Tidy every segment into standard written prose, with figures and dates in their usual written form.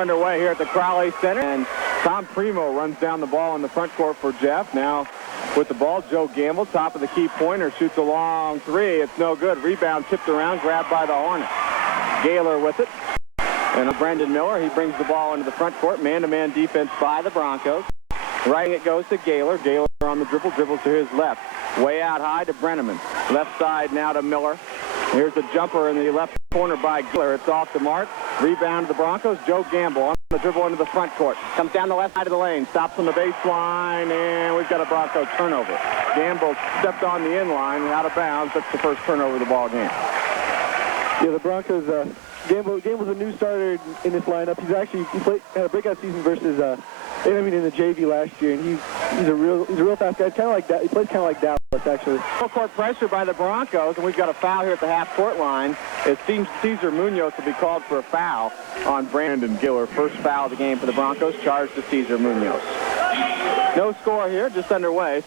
underway here at the Crowley Center, and Tom Primo runs down the ball in the front court for Jeff. Now with the ball, Joe Gamble, top of the key pointer, shoots a long three. It's no good. Rebound tipped around, grabbed by the Hornets. Gaylor with it. And Brandon Miller, he brings the ball into the front court. Man-to-man defense by the Broncos. Right it goes to Gaylor. Gaylor on the dribble, dribbles to his left. Way out high to Brenneman. Left side now to Miller. Here's a jumper in the left corner by Gaylor. It's off the mark. Rebound to the Broncos. Joe Gamble on the dribble into the front court. Comes down the left side of the lane. Stops on the baseline, and we've got a Bronco turnover. Gamble stepped on the in-line out of bounds. That's the first turnover of the ball game. Yeah, the Broncos, Gamble's a new starter in this lineup. Had a breakout season versus, in the JV last year, and he's a real fast guy. Kind of like that. He plays kind of like Dallas, actually. Full court pressure by the Broncos, and we've got a foul here at the half-court line. It seems Cesar Munoz will be called for a foul on Brandon Gaylor. First foul of the game for the Broncos, charged to Cesar Munoz. No score here, just underway.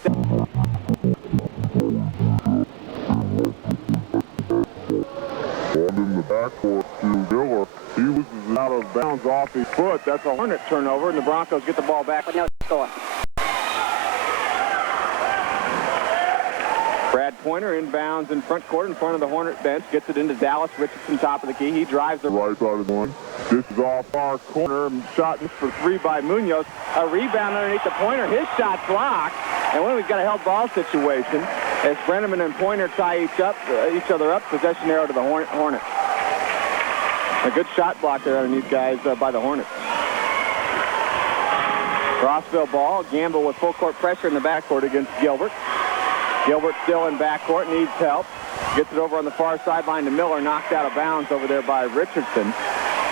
In the backcourt to Gaylor. He loses it out of bounds off his foot. That's a Hornet turnover, and the Broncos get the ball back with no score. Brad Pointer inbounds in front court in front of the Hornet bench. Gets it into Dallas Richardson, top of the key. He drives the right side of the one. This is off our corner. Shot for three by Munoz. A rebound underneath the Pointer. His shot blocked. And when we've got a held ball situation, as Brenneman and Pointer tie each other up, possession arrow to the Hornets. A good shot block there underneath guys by the Hornets. Rossville ball. Gamble with full court pressure in the backcourt against Gilbert. Gilbert still in backcourt, needs help. Gets it over on the far sideline to Miller, knocked out of bounds over there by Richardson.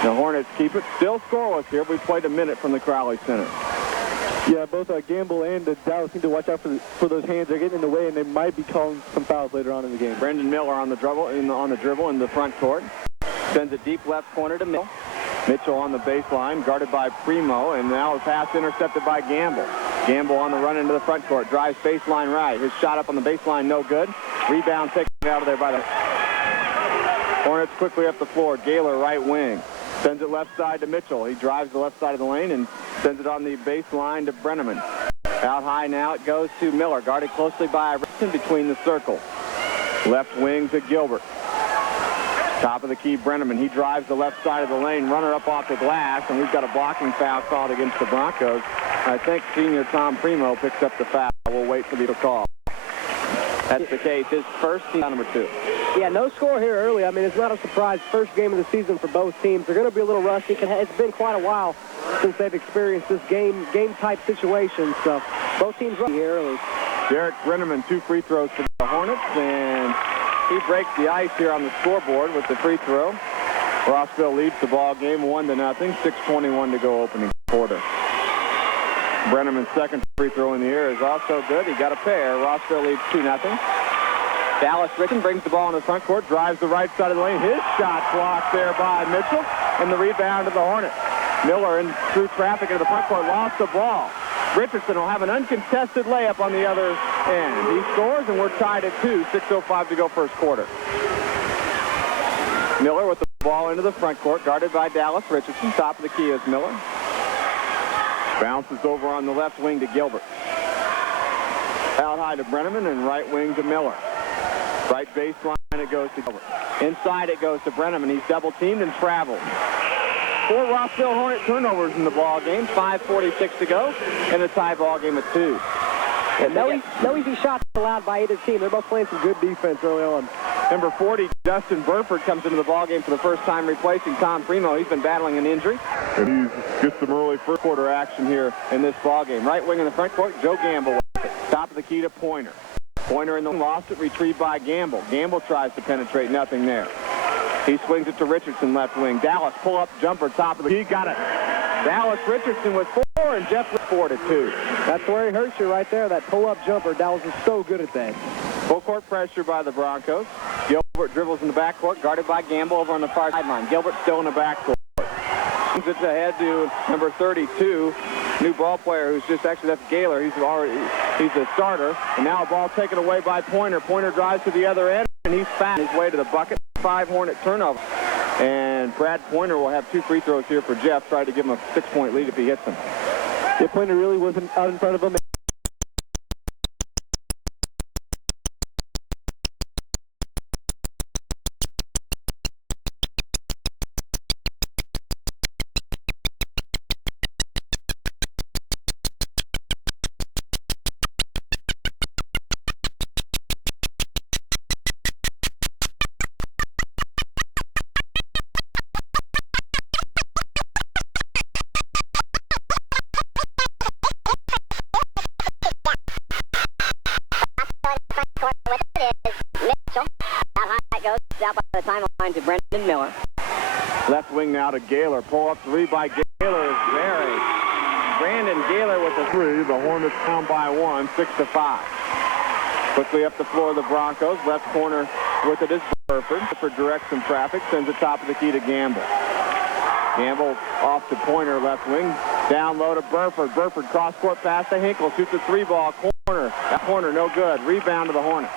The Hornets keep it. Still scoreless here. We've played a minute from the Crowley Center. Yeah, both Gamble and Dallas need to watch out for those hands. They're getting in the way, and they might be calling some fouls later on in the game. Brendan Miller on the dribble in the front court. Sends it deep left corner to Mitchell. Mitchell on the baseline, guarded by Primo, and now a pass intercepted by Gamble. Gamble on the run into the front court, drives baseline right. His shot up on the baseline, no good. Rebound taken out of there by the Hornets quickly up the floor. Gaylor right wing. Sends it left side to Mitchell. He drives the left side of the lane and sends it on the baseline to Brenneman. Out high now it goes to Miller, guarded closely by Richardson between the circle. Left wing to Gilbert. Top of the key, Brenneman. He drives the left side of the lane, runner up off the glass, and we've got a blocking foul called against the Broncos. I think senior Tom Primo picks up the foul. We'll wait for the call. That's the case. His first team number 2. Yeah, no score here early. I mean, it's not a surprise. First game of the season for both teams. They're going to be a little rusty. It's been quite a while since they've experienced this game-type situation. So both teams rusty here early. Derek Brenneman, 2 free throws for the Hornets, and he breaks the ice here on the scoreboard with the free throw. Rossville leads the ball game 1-0. 6:21 to go opening quarter. Brenneman's second free throw in the air is also good. He got a pair. Rossville leads 2-0. Dallas Richardson brings the ball in the front court, drives the right side of the lane. His shot blocked there by Mitchell, and the rebound to the Hornets. Miller in through traffic into the front court, lost the ball. Richardson will have an uncontested layup on the other end. He scores, and we're tied at 2. 6:05 to go first quarter. Miller with the ball into the front court, guarded by Dallas Richardson. Top of the key is Miller. Bounces over on the left wing to Gilbert. Out high to Brenneman, and right wing to Miller. Right baseline, it goes to Gilbert. Inside it goes to Brenneman. He's double-teamed and travels. 4 Rossville Hornet turnovers in the ball game. 5:46 to go, and a tie ball game at 2. And no easy shots allowed by either team. They're both playing some good defense early on. Number 40, Dustin Burford, comes into the ball game for the first time, replacing Tom Primo. He's been battling an injury. And he gets some early first quarter action here in this ball game. Right wing in the front court, Joe Gamble. Top of the key to Pointer. Pointer in the lost it, retrieved by Gamble. Gamble tries to penetrate, nothing there. He swings it to Richardson, left wing. Dallas pull-up jumper, top of the key, got it. Dallas Richardson with 4, and Jeff with 4-2. That's where he hurts you right there, that pull-up jumper. Dallas is so good at that. Full court pressure by the Broncos. Gilbert dribbles in the backcourt, guarded by Gamble over on the far sideline. Gilbert still in the backcourt. Brings it ahead to number 32, new ball player who's just, actually that's Gaylor. He's a starter. And now a ball taken away by Pointer. Pointer drives to the other end, and he's fast his way to the bucket. 5 Hornet turnover. And Brad Pointer will have 2 free throws here for Jeff. Try to give him a 6-point lead if he hits them. Yeah, Pointer really wasn't out in front of him. Out by the timeline to Brendan Miller. Left wing now to Gaylor. Pull up 3 by Gaylor is very. Brandon Gaylor with the 3. The Hornets down by 1, 6-5. Quickly up the floor of the Broncos. Left corner with it is Burford. Burford directs some traffic. Sends it top of the key to Gamble. Gamble off to Pointer, left wing. Down low to Burford. Burford cross-court pass to Hinkle. Shoots a 3-ball corner. That corner no good. Rebound to the Hornets.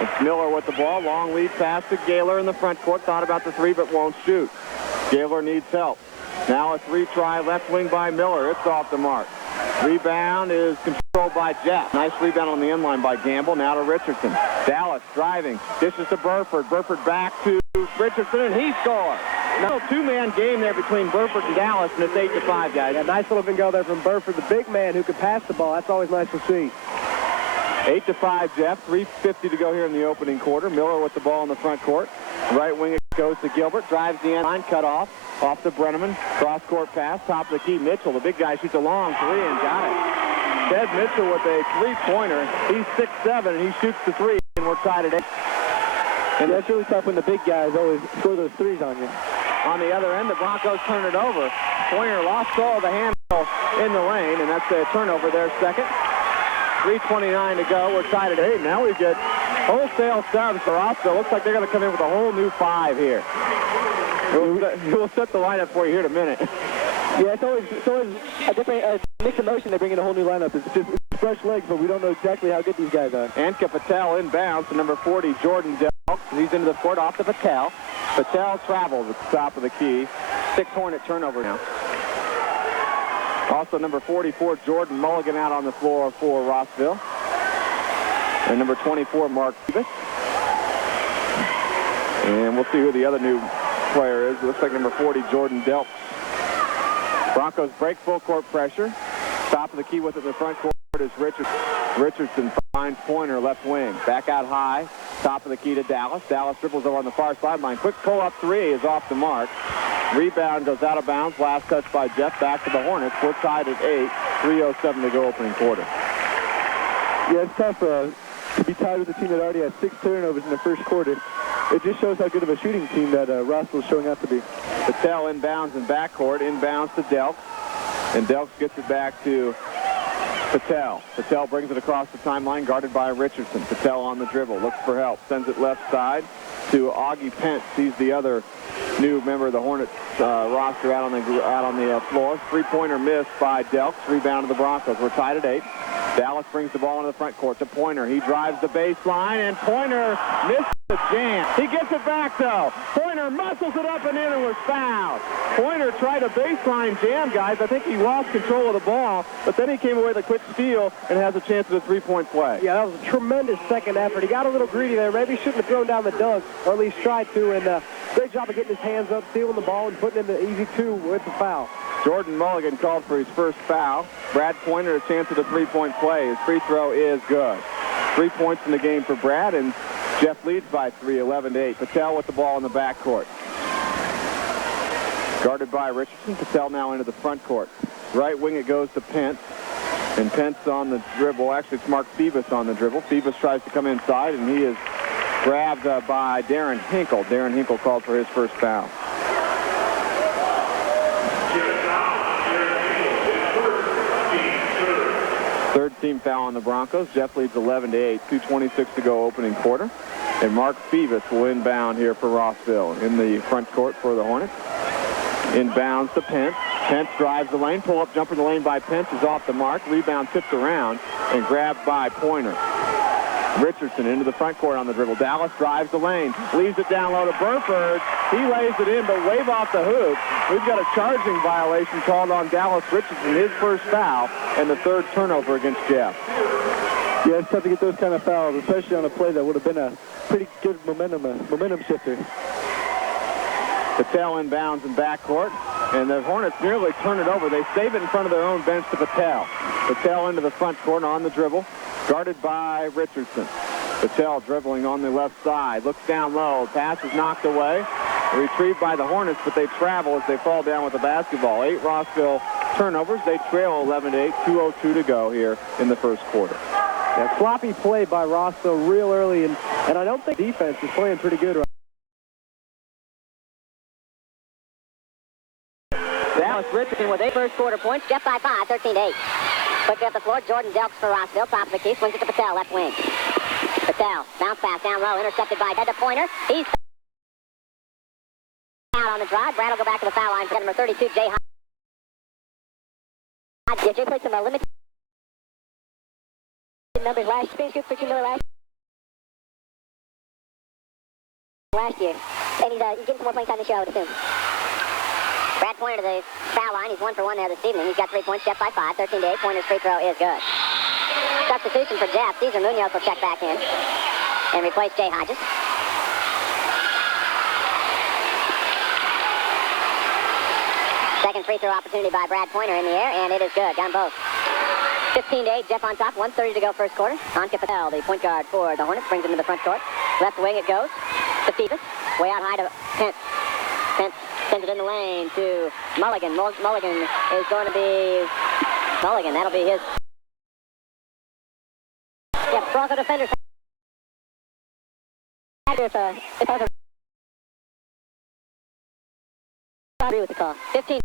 It's Miller with the ball. Long lead pass to Gaylor in the front court. Thought about the 3 but won't shoot. Gaylor needs help. Now a 3-try left wing by Miller. It's off the mark. Rebound is controlled by Jeff. Nice rebound on the end line by Gamble. Now to Richardson. Dallas driving. Dishes to Burford. Burford back to Richardson, and he scores. Now 2-man game there between Burford and Dallas, and it's 8-5, guys. Yeah, nice little bingo there from Burford, the big man who can pass the ball. That's always nice to see. 8-5, Jeff. 3:50 to go here in the opening quarter. Miller with the ball in the front court. Right wing it goes to Gilbert. Drives the end line. Cut off. Off to Brenneman. Cross-court pass. Top of the key. Mitchell, the big guy, shoots a long 3 and got it. Ted Mitchell with a 3-pointer. He's 6'7", and he shoots the 3, and we're tied at 8. And that's really tough when the big guys always score those 3s on you. On the other end, the Broncos turn it over. Pointer lost all of the handle in the lane, and that's a turnover there, second. 3:29 to go. We're tied at 8. Now we get wholesale subs for Rossville. Looks like they're going to come in with a whole new 5 here. We'll set the lineup for you here in a minute. Yeah, it's always a different mixed emotion. They bring in a whole new lineup. It's just fresh legs, but we don't know exactly how good these guys are. Anka Patel inbounds to number 40, Jordan Delk. He's into the court off to Patel. Patel travels at the top of the key. 6-Hornet turnover now. Also, number 44, Jordan Mulligan out on the floor for Rossville. And number 24, Mark Davis. And we'll see who the other new player is. It looks like number 40, Jordan Delk. Broncos break full court pressure. Top of the key with it in the front court is Richardson finds Pointer, left wing. Back out high. Top of the key to Dallas. Dallas dribbles over on the far sideline. Quick pull-up 3 is off the mark. Rebound goes out of bounds. Last touch by Jeff. Back to the Hornets. We're tied at 8. 3:07 to go opening quarter. Yeah, it's tough to be tied with a team that already had 6 turnovers in the first quarter. It just shows how good of a shooting team that Rossville is showing out to be. Patel inbounds in backcourt. Inbounds to Delk. And Delk gets it back to Patel. Patel brings it across the timeline, guarded by Richardson. Patel on the dribble. Looks for help. Sends it left side to Augie Pence. He's the other new member of the Hornets roster out on the floor. 3-pointer missed by Delk. Rebound to the Broncos. We're tied at 8. Dallas brings the ball into the front court to Pointer. He drives the baseline, and Pointer missed the jam. He gets it back, though. Pointer muscles it up and in and was fouled. Pointer tried a baseline jam, guys. I think he lost control of the ball, but then he came away with a quick steal and has a chance at a 3-point play. Yeah, that was a tremendous second effort. He got a little greedy there. Maybe he shouldn't have thrown down the dunk, or at least tried to, and great job of getting his hands up, stealing the ball, and putting in the easy 2 with the foul. Jordan Mulligan called for his first foul. Brad Pointer a chance at a 3-point play. His free throw is good. 3 points in the game for Brad, and Jeff leads by 3, 11-8. Patel with the ball in the backcourt. Guarded by Richardson. Patel now into the front court. Right wing it goes to Pence. And Pence on the dribble. Actually, it's Mark Phoebus on the dribble. Phoebus tries to come inside, and he is grabbed by Darren Hinkle. Darren Hinkle called for his first foul. Third team foul on the Broncos. Jeff leads 11-8. 2:26 to go opening quarter. And Mark Phoebus will inbound here for Rossville in the front court for the Hornets. Inbounds to Pence. Pence drives the lane. Pull-up jumper in the lane by Pence is off the mark. Rebound tipped around and grabbed by Pointer. Richardson into the front court on the dribble. Dallas drives the lane, leaves it down low to Burford. He lays it in, but wave off the hoop. We've got a charging violation called on Dallas Richardson, his first foul, and the third turnover against Jeff. Yeah, it's tough to get those kind of fouls, especially on a play that would have been a pretty good momentum shifter. Patel inbounds in backcourt, and the Hornets nearly turn it over. They save it in front of their own bench to Patel. Patel into the front court on the dribble, guarded by Richardson. Patel dribbling on the left side, looks down low, pass is knocked away. Retrieved by the Hornets, but they travel as they fall down with the basketball. 8 Rossville turnovers. They trail 11-8, 2:02 to go here in the first quarter. Yeah, sloppy play by Rossville real early, and I don't think defense is playing pretty good right Dallas Richardson with 8 first quarter points. Jeff by 5, 13-8. Quickly up the floor, Jordan Delks for Rossville. Top of the key, swings it to Patel, left wing. Patel, bounce pass down low, intercepted by Head to Pointer. He's out on the drive. Brad will go back to the foul line for number 32, Jay Hodge. Yeah, Jay played some limited numbers last year. For Miller last year. And he's getting some more playing time this year, I would assume. Brad Pointer to the foul line. He's 1 for 1 there this evening. He's got 3 points. Jeff by 5, 13-8. Pointer's free throw is good. Substitution for Jeff. Cesar Munoz will check back in and replace Jay Hodges. Second free throw opportunity by Brad Pointer in the air, and it is good. Got them both. 15-8, Jeff on top, 1:30 to go first quarter. On to Patel, the point guard for the Hornets, brings him to the front court. Left wing it goes to Phoebus. Way out high to Pence. Pence sends it in the lane to Mulligan. Mulligan is going to be Mulligan. That'll be his. Yeah, Bronco defenders. If I agree with the call. 15.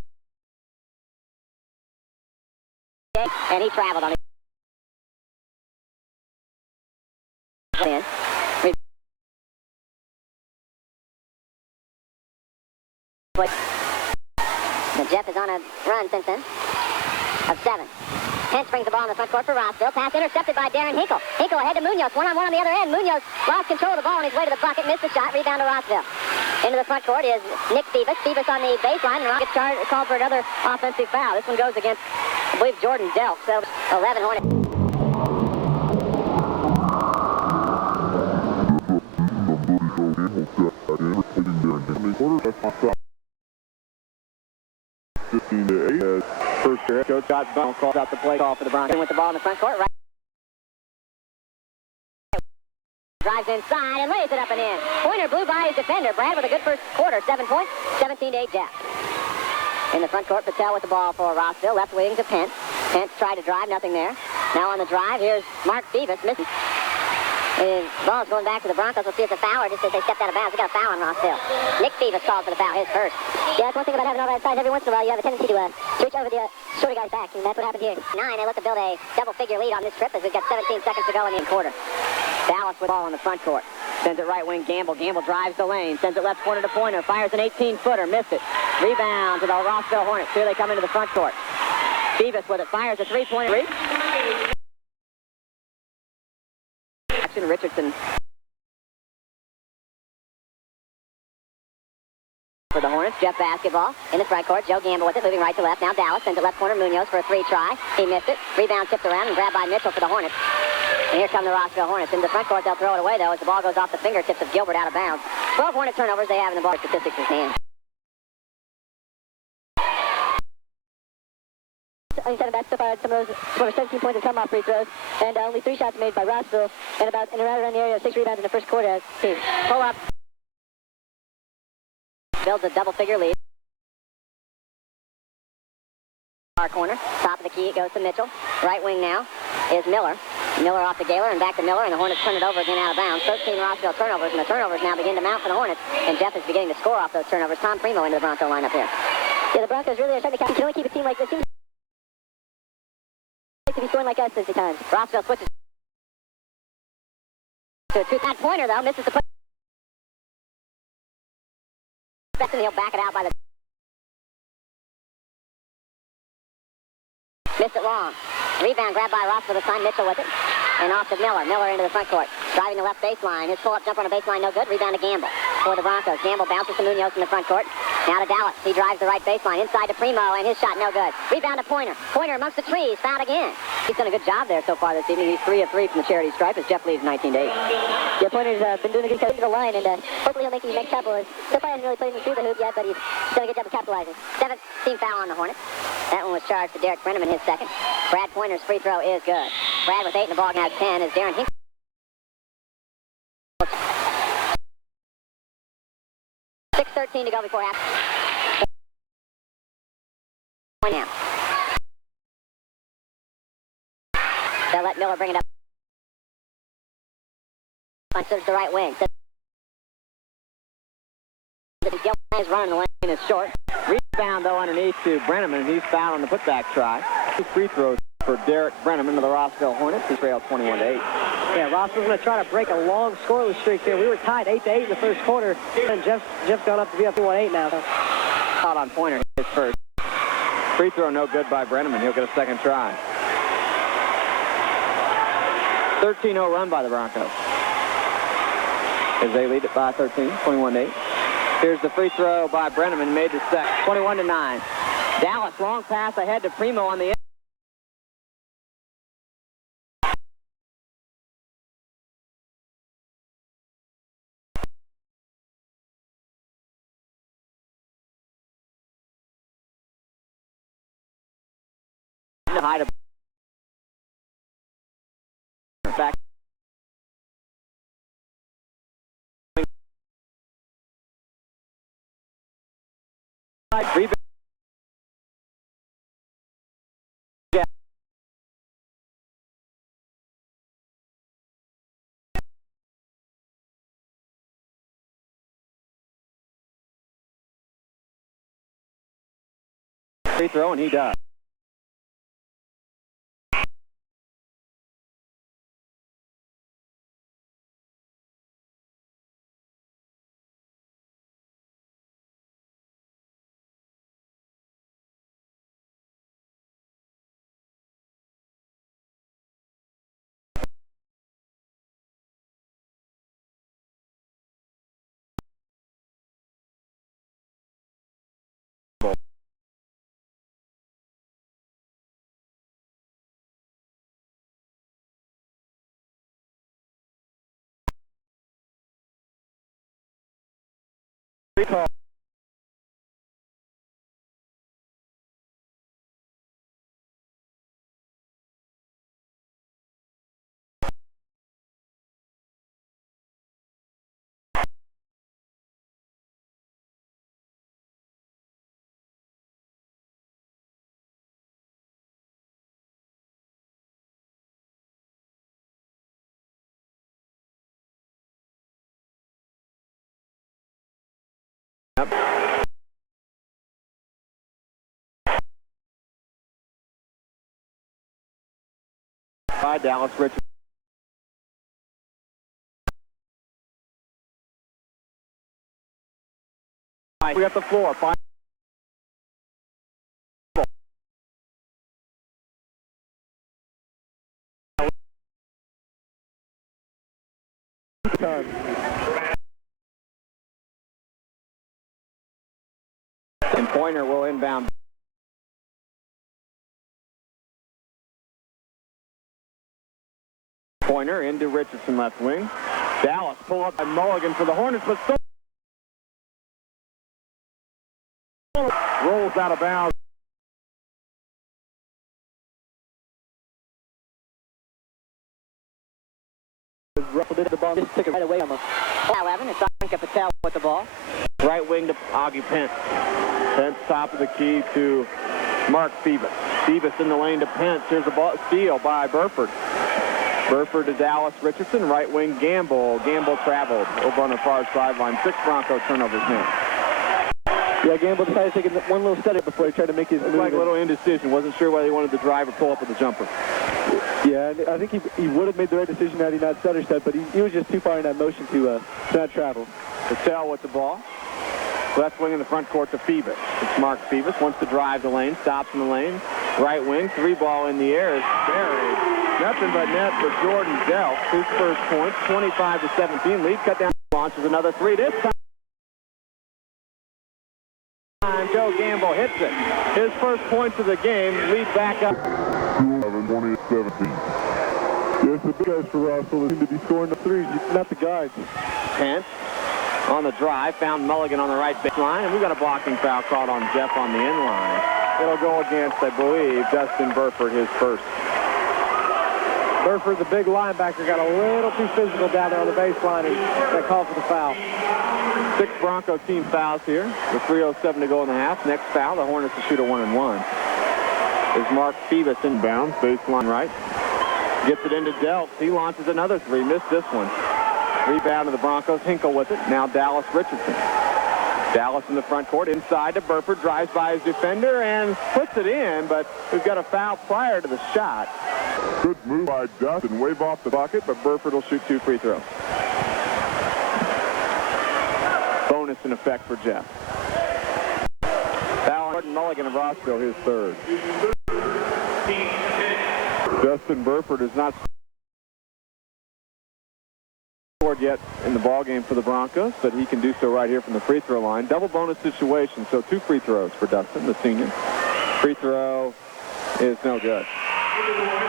And he traveled on it. And Jeff is on a run since then of 7. Pence brings the ball in the front court for Rossville. Pass intercepted by Darren Hinkle. Hinkle ahead to Munoz. One-on-one on the other end. Munoz lost control of the ball on his way to the bucket. Missed the shot. Rebound to Rossville. Into the front court is Nick Phoebus. Phoebus on the baseline, and Ross gets called for another offensive foul. This one goes against, I believe, Jordan Delk. So 11 Hornets. First year, Coach Scott Bone calls out the play call for the Broncos. With the ball in the front court, right. Drives inside and lays it up and in. Pointer blew by his defender. Brad with a good first quarter. 7 points. 17-8 Jeff. In the front court, Patel with the ball for Rossville. Left wing to Pence. Pence tried to drive. Nothing there. Now on the drive, here's Mark Phoebus. Missing. The ball's going back to the Broncos. We'll see if it's a foul or just as they stepped out of bounds. We got a foul on Rossville. Nick Phoebus called for the foul. His first. Yeah, that's one thing about having all that size. Every once in a while, you have a tendency to switch over the shorter guy's back, and that's what happened here. 9, they look to build a double-figure lead on this trip as we've got 17 seconds to go in the quarter. Dallas with the ball in the front court. Sends it right wing, Gamble. Gamble drives the lane. Sends it left corner to Pointer. Fires an 18-footer. Missed it. Rebound to the Rossville Hornets. Here they come into the front court. Phoebus with it. Fires a three-point lead. Richardson for the Hornets. Jeff basketball in the front court. Joe Gamble with it, moving right to left. Now Dallas sends it left corner. Munoz for a 3 try. He missed it. Rebound tipped around and grabbed by Mitchell for the Hornets. And here come the Rossville Hornets. In the front court, they'll throw it away, though, as the ball goes off the fingertips of Gilbert out of bounds. 12 Hornet turnovers they have in the ball statistics in hand. Only 7 bats so far. Some of those 17 points have come off free throws, and only 3 shots made by Rossville, and around the area, 6 rebounds in the first quarter as team. Pull up. Builds a double-figure lead. Far corner. Top of the key, it goes to Mitchell. Right wing now is Miller. Miller off to Gaylor and back to Miller, and the Hornets turn it over again out of bounds. 13 Rossville turnovers, and the turnovers now begin to mount for the Hornets, and Jeff is beginning to score off those turnovers. Tom Primo into the Bronco lineup here. Yeah, the Broncos really are starting to catch. You can only keep a team like this. Seems like to be scoring like us at the times. Rossville switches to a 2-point Pointer, though. Misses the put. And he'll back it out by the Missed it long. Rebound grabbed by Rossville this time. Mitchell with it. And off to Miller. Miller into the front court. Driving the left baseline. His pull-up jumper on the baseline, no good. Rebound to Gamble for the Broncos. Gamble bounces to Munoz in the front court. Now to Dallas. He drives the right baseline. Inside to Primo, and his shot no good. Rebound to Pointer. Pointer amongst the trees. Fouled again. He's done a good job there so far this evening. He's 3 of 3 from the charity stripe as Jeff leads 19-8. Yeah, Pointer's been doing a good job to the line, and hopefully he'll make these next couple. So far, he hasn't really played anything through the hoop yet, but he's done a good job of capitalizing. 17th foul on the Hornets. That one was charged to Derek Brenneman, his second. Brad Pointer's free throw is good. Brad with 8 and the ball has 10 as Darren Hinkle. 6:13 to go before half. Now. They'll let Miller bring it up. Considers the right wing. He's running the lane is short. Rebound though underneath to Brenneman. He's fouled on the putback try. 2 free throws for Derek Brenneman to the Rossville Hornets. He trailed 21-8. Yeah, Rossville's going to try to break a long scoreless streak here. We were tied 8-8 in the first quarter, and Jeff's gone up to be up 21-8 now. Out on Pointer, his first. Free throw no good by Brenneman. He'll get a second try. 13-0 run by the Broncos as they lead it by 13, 21-8. Here's the free throw by Brenneman, made the set, 21-9. Dallas, long pass ahead to Primo on the end. High to back. Rebound. Yeah. Free throw, and he does. Recall. Yep. By Dallas Richardson. We got the floor. Fine. And Pointer will inbound. Pointer into Richardson left wing. Dallas pull up by Mulligan for the Hornets, but still rolls out of bounds. Russell did the ball, just took it right away almost. 11, it's Anka Patel with the ball. Right wing to Augie Pence. Pence top of the key to Mark Phoebus. Phoebus in the lane to Pence. Here's a ball steal by Burford. Burford to Dallas Richardson. Right wing Gamble. Gamble traveled over on the far sideline. 6 Broncos turnovers now. Yeah, Gamble decided to take one little study before he tried to make his move. Like a little indecision. Wasn't sure whether he wanted to drive or pull up with the jumper. Yeah, I think he would have made the right decision had he not stutter step, but he was just too far in that motion to not travel. Patel with the ball. Left wing in the front court to Phoebus. It's Mark Phoebus. Wants to drive the lane. Stops in the lane. Right wing, 3-ball in the air is buried. Nothing but net for Jordan Delk. His first points, 25-17 lead. Cut down, launches another 3. This time Joe Gamble hits it. His first points of the game, lead back up. 20-17. Yes, the big guys for Rossville seem to be scoring the threes, not the guards. Pence on the drive, found Mulligan on the right baseline, and we got a blocking foul called on Jeff on the end line. It'll go against, I believe, Dustin Burford, his first. Burford, the big linebacker, got a little too physical down there on the baseline and got called for the foul. 6 Bronco team fouls here with 3:07 to go in the half. Next foul, the Hornets will shoot a 1-and-1. Is Mark Phoebus inbounds, baseline right. Gets it into Delk. He launches another 3. Missed this one. Rebound to the Broncos. Hinkle with it. Now Dallas Richardson. Dallas in the front court. Inside to Burford. Drives by his defender and puts it in, but we've got a foul prior to the shot. Good move by Dustin. Wave off the bucket, but Burford will shoot 2 free throws. Bonus in effect for Jeff. Foul on Jordan Mulligan of Rossville, his third. Dustin Burford has not scored yet in the ball game for the Broncos, but he can do so right here from the free throw line. Double bonus situation, so 2 free throws for Dustin, the senior. Free throw is no good.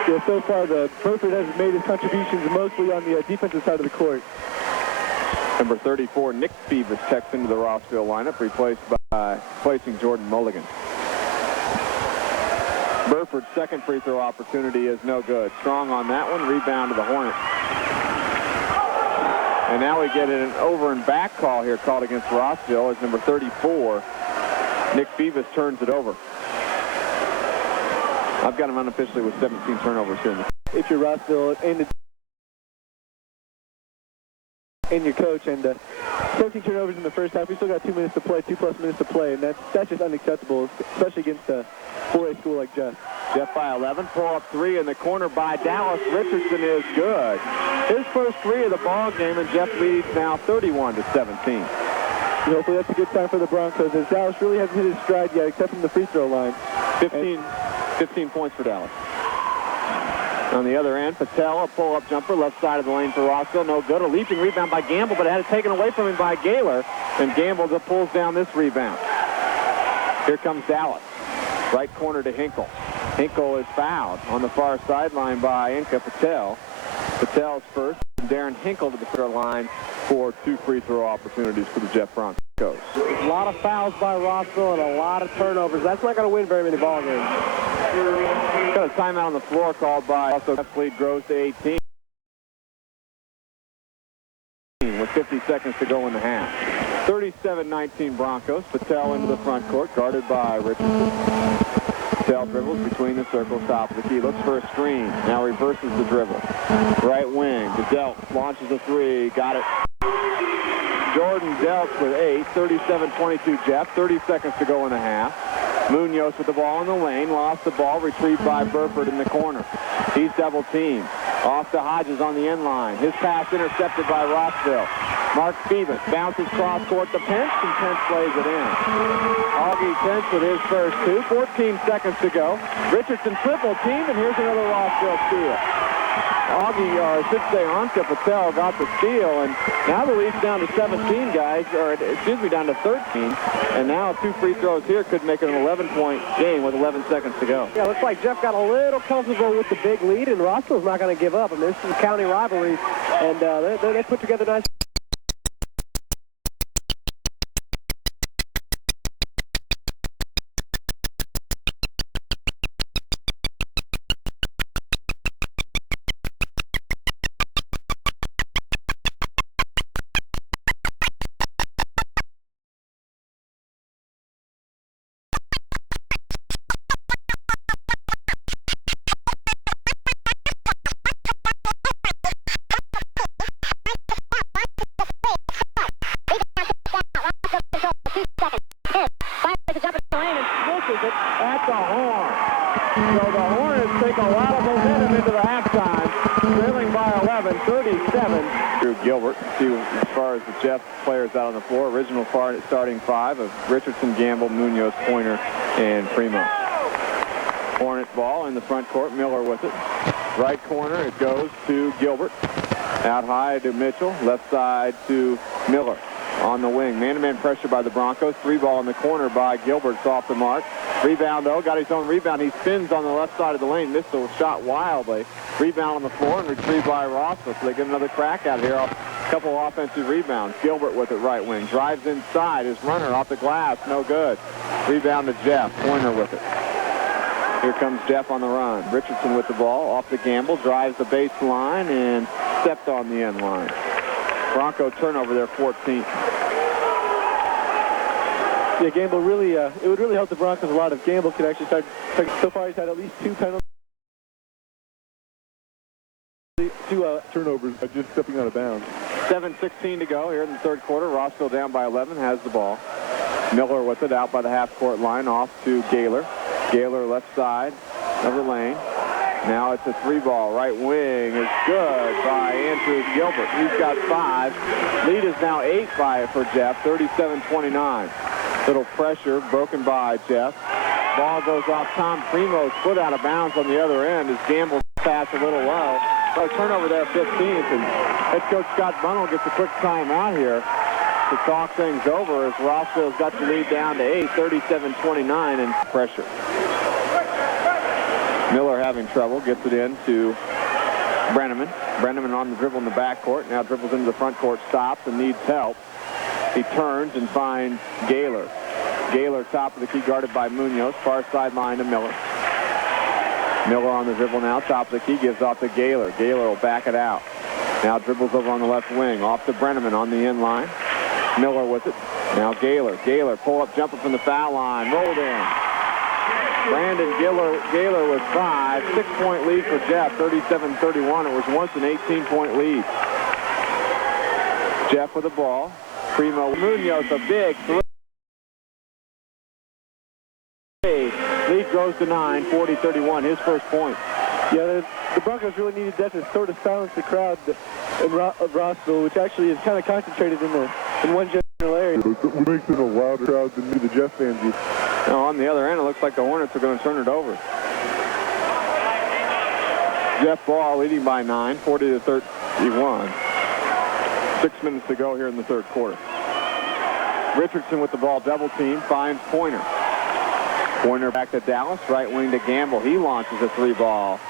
Yeah, so far, Burford has made his contributions mostly on the defensive side of the court. Number 34, Nick Phoebus, checks into the Rossville lineup, replacing Jordan Mulligan. Burford's second free throw opportunity is no good. Strong on that one. Rebound to the Hornets. And now we get an over and back call here called against Rossville as number 34, Nick Phoebus, turns it over. I've got him unofficially with 17 turnovers here. If you're Rossville and your coach, and 17 turnovers in the first half, we still got 2 minutes to play, 2+ minutes to play, and that's just unacceptable, especially against a 4A school like Jeff. Jeff by 11, pull-up 3 in the corner by Dallas Richardson is good. His first 3 of the ball game, and Jeff leads now 31-17. Hopefully that's a good sign for the Broncos, as Dallas really hasn't hit his stride yet, except from the free throw line. 15 points for Dallas. On the other end, Patel, a pull-up jumper, left side of the lane for Rossville, no good. A leaping rebound by Gamble, but it had it taken away from him by Gaylor, and Gamble just pulls down this rebound. Here comes Dallas. Right corner to Hinkle. Hinkle is fouled on the far sideline by Inca Patel. Patel's first, and Darren Hinkle to the free throw line for 2 free throw opportunities for the Jeff Broncos. A lot of fouls by Rossville and a lot of turnovers. That's not going to win very many ball games. Got a timeout on the floor called by also Jeff lead grows to 18 with 50 seconds to go in the half. 37-19 Broncos. Patel into the front court, guarded by Richardson. Patel dribbles between the circles, top of the key, looks for a screen, now reverses the dribble. Right wing, Delk launches a 3, got it. Jordan Delk with 8, 37-22 Jeff, 30 seconds to go in the half. Munoz with the ball in the lane, lost the ball, retrieved by Burford in the corner. He's double teamed. Off to Hodges on the end line. His pass intercepted by Rossville. Mark Phoebus bounces cross court to Pence, and Pence plays it in. Augie Pence with his first 2, 14 seconds to go. Richardson triple team, and here's another Rossville steal. Augie, or I should say Anka Patel, got the steal, and now the lead's down to 17 guys, or excuse me, down to 13. And now 2 free throws here could make it an 11-point game with 11 seconds to go. Yeah, looks like Jeff got a little comfortable with the big lead, and Rossville's not going to give up. I mean, this is a county rivalry, and they put together nice. At the horn. So the Hornets take a lot of momentum into the halftime, trailing by 11, 37. Drew Gilbert, see as far as the Jeff players out on the floor, original starting 5 of Richardson, Gamble, Munoz, Pointer, and Primo. Hornet ball in the front court. Miller with it. Right corner, it goes to Gilbert. Out high to Mitchell. Left side to Miller. On the wing. Man-to-man pressure by the Broncos. 3 ball in the corner by Gilbert. It's off the mark. Rebound, though. Got his own rebound. He spins on the left side of the lane. Missed the shot wildly. Rebound on the floor and retrieved by Rossville. So they get another crack out here. A couple offensive rebounds. Gilbert with it right wing. Drives inside. His runner off the glass. No good. Rebound to Jeff. Pointer with it. Here comes Jeff on the run. Richardson with the ball. Off the Gamble. Drives the baseline and stepped on the end line. Bronco turnover there, 14th. Yeah, Gamble really, it would really help the Broncos a lot if Gamble could actually start. So far, he's had at least 2 penalties. 2 turnovers, just stepping out of bounds. 7:16 to go here in the third quarter. Rossville down by 11, has the ball. Miller with it out by the half-court line, off to Gaylor. Gaylor left side of the lane. Now it's a 3 ball. Right wing is good by Andrew Gilbert. He's got 5. Lead is now 8 for Jeff, 37-29. Little pressure broken by Jeff. Ball goes off Tom Primo's foot out of bounds on the other end as Gamble pass a little low. So turnover there, 15th, and head coach Scott Bunnell gets a quick timeout here to talk things over as Rossville's got the lead down to 8, 37-29, and pressure. Miller having trouble, gets it in to Brenneman. Brenneman on the dribble in the backcourt, now dribbles into the front court, stops and needs help. He turns and finds Gaylor. Gaylor top of the key, guarded by Munoz, far sideline to Miller. Miller on the dribble now, top of the key, gives off to Gaylor. Gaylor will back it out. Now dribbles over on the left wing, off to Brenneman on the end line. Miller with it. Now Gaylor. Gaylor pull-up jumper from the foul line, rolled in. Brandon Gaylor with 5, 6-point lead for Jeff, 37-31. It was once an 18-point lead. Jeff with the ball. Primo Munoz, a big 3. Lead goes to 9, 40-31, his first point. Yeah, the Broncos really needed that to sort of silence the crowd of Rossville, which actually is kind of concentrated in one general area. It makes it a louder crowd than the Jeff fans do. Now, on the other end, it looks like the Hornets are going to turn it over. Jeff Ball leading by 9, 40-31. 6 minutes to go here in the third quarter. Richardson with the ball, double team, finds Pointer. Pointer back to Dallas, right wing to Gamble. He launches a 3 ball.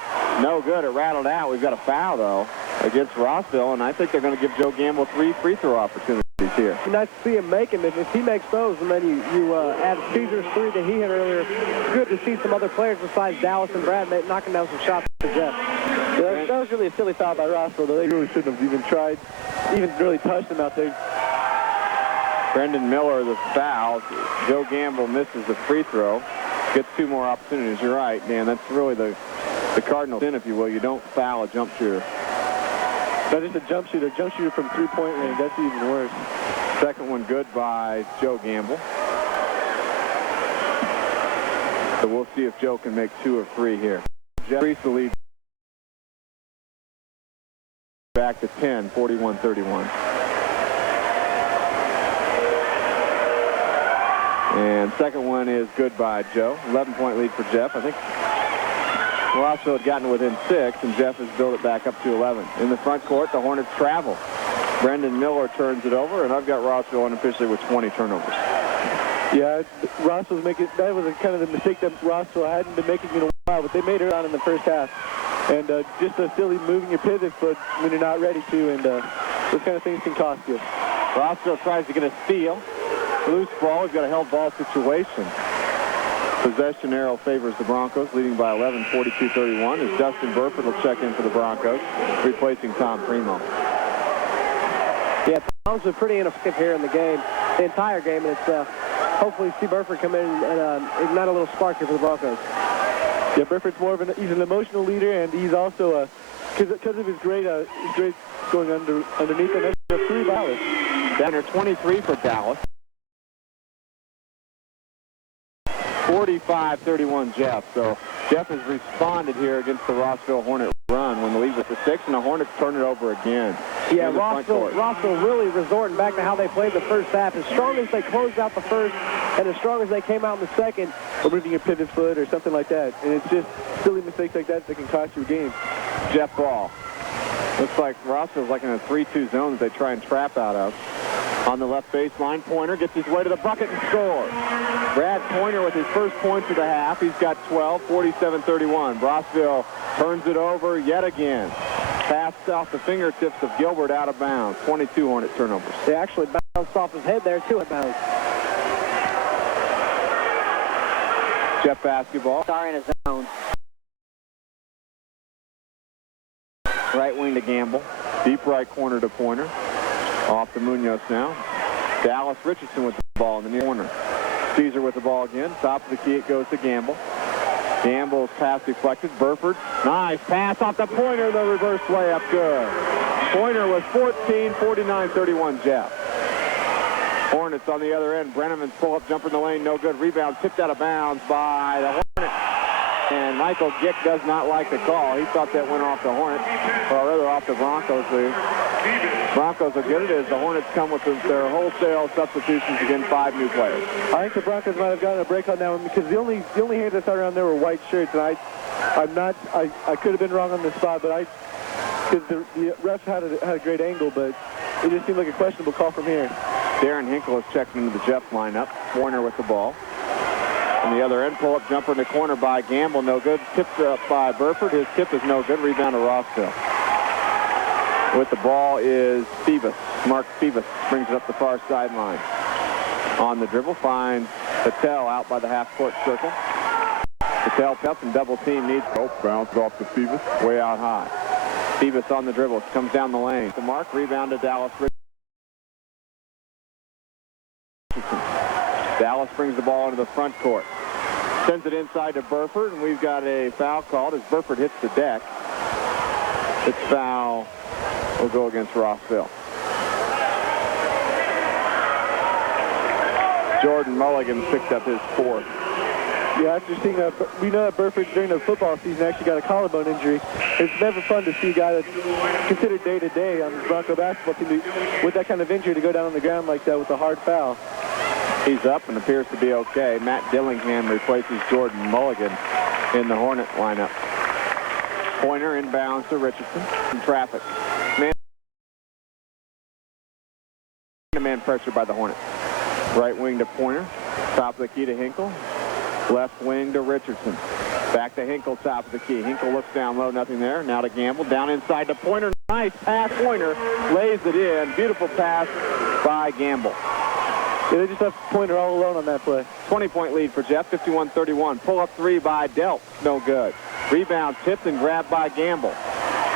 No good, it rattled out. We've got a foul, though, against Rossville, and I think they're going to give Joe Gamble 3 free throw opportunities here. Nice to see him make them. If he makes those, and then you add Caesar's 3 that he hit earlier, it's good to see some other players besides Dallas and Brad knocking down some shots for Jeff. Yeah, that was really a silly foul by Rossville, though. They really shouldn't have even tried, even really touched him out there. Brendan Miller, the foul. Joe Gamble misses the free throw. Gets 2 more opportunities. You're right, Dan. That's really the cardinal sin, if you will. You don't foul a jump shooter. Not just a jump shooter from 3-point range. That's even worse. Second one good by Joe Gamble. So we'll see if Joe can make 2 or 3 here. Jeff increased the lead back to 10, 41-31. And second one is good by Joe. 11-point lead for Jeff. I think Rossville had gotten within 6, and Jeff has built it back up to 11. In the front court, the Hornets travel. Brendan Miller turns it over, and I've got Rossville unofficially with 20 turnovers. Yeah, Rossville's making, that was kind of the mistake that Rossville hadn't been making in a while, but they made it on in the first half. And just a silly moving your pivot foot when you're not ready to, and those kind of things can cost you. Rossville tries to get a steal. Loose ball. He's got a held ball situation. Possession arrow favors the Broncos, leading by 11, 42-31, as Dustin Burford will check in for the Broncos, replacing Tom Primo. Yeah, Tom's been pretty ineffective here in the game, the entire game, and it's hopefully see Burford come in and ignite a little spark here for the Broncos. Yeah, Burford's more of he's an emotional leader, and he's also because of his great going underneath, and that's 3 balls. Down there, 23 for Dallas. 45-31 Jeff. So Jeff has responded here against the Rossville Hornet run when the lead was to 6, and the Hornets turn it over again. Yeah, Rossville really resorting back to how they played the first half. As strong as they closed out the first, and as strong as they came out in the second, removing a pivot foot or something like that. And it's just silly mistakes like that that can cost you a game. Jeff ball. Looks like Rossville's like in a 3-2 zone that they try and trap out of. On the left baseline, Pointer gets his way to the bucket and scores. Brad Pointer with his first points of the half. He's got 12, 47-31. Rossville turns it over yet again. Pass off the fingertips of Gilbert out of bounds. 22 Hornet turnovers. They actually bounced off his head there, too, at bounds. Jeff basketball. Star in his zone. Right wing to Gamble. Deep right corner to Pointer. Off to Munoz now. Dallas Richardson with the ball in the near corner. Caesar with the ball again. Top of the key, it goes to Gamble. Gamble's pass deflected. Burford. Nice pass off the Pointer. The reverse layup. Good. Pointer was 14, 49-31 Jeff. Hornets on the other end. Brenneman's pull-up jumper in the lane. No good. Rebound tipped out of bounds by the Hornet. And Michael Gick does not like the call. He thought that went off the Hornets, or rather off the Broncos. The Broncos are good at it as the Hornets come with their wholesale substitutions again, 5 new players. I think the Broncos might have gotten a break on that one because the only hands I saw around there were white shirts, and I could have been wrong on the spot, but because the refs had a great angle, but it just seemed like a questionable call from here. Darren Hinkle is checking into the Jeff lineup. Warner with the ball. On the other end, pull-up jumper in the corner by Gamble, no good. Tipped up by Burford. His tip is no good. Rebound to Rossville. With the ball is Phoebus. Mark Phoebus brings it up the far sideline. On the dribble, finds Patel out by the half-court circle. Patel up and double team needs. Bounce off to Phoebus. Way out high. Phoebus on the dribble. Comes down the lane. The mark, rebound to Dallas Richardson. Dallas brings the ball into the front court. Sends it inside to Burford, and we've got a foul called as Burford hits the deck. It's foul will go against Rossville. Jordan Mulligan picked up his 4th. Yeah, after seeing we know that Burford during the football season actually got a collarbone injury. It's never fun to see a guy that's considered day-to-day on the Bronco basketball team with that kind of injury to go down on the ground like that with a hard foul. He's up and appears to be okay. Matt Dillingham replaces Jordan Mulligan in the Hornet lineup. Pointer inbounds to Richardson. In traffic. Man pressure by the Hornets. Right wing to Pointer. Top of the key to Hinkle. Left wing to Richardson. Back to Hinkle, top of the key. Hinkle looks down low, nothing there. Now to Gamble. Down inside to Pointer. Nice pass. Pointer lays it in. Beautiful pass by Gamble. Yeah, they just left Pointer all alone on that play. 20-point lead for Jeff, 51-31. Pull-up 3 by Delp. No good. Rebound tipped and grabbed by Gamble.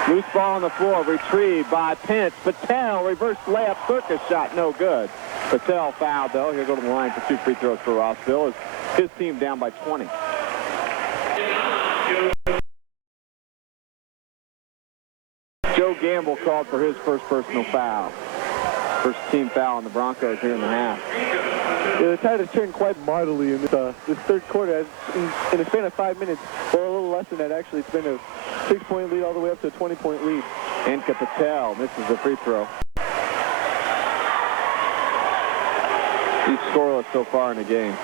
Loose ball on the floor, retrieved by Pence. Patel, reverse layup, circus shot, no good. Patel fouled, though. He'll go to the line for 2 free throws for Rossville. His team down by 20. Joe Gamble called for his first personal foul. First team foul on the Broncos here in the half. Yeah, the tide has turned quite mightily in this third quarter. In a span of 5 minutes, or a little less than that, actually, it's been a 6-point lead all the way up to a 20-point lead. Enka Patel misses the free throw. He's scoreless so far in the game.